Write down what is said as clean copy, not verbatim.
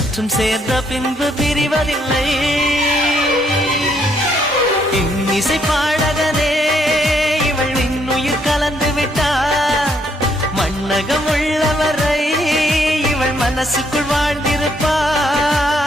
காற்றும் சேர்ந்த பின்பு பிரிவதில்லை. இன்னிசை பாடகனே இவள் இன்னுயிர் கலந்து விட்டார். மண்ணகம் உள்ளவரை இவள் மனசுக்குள் வாழ்ந்திருப்பார்.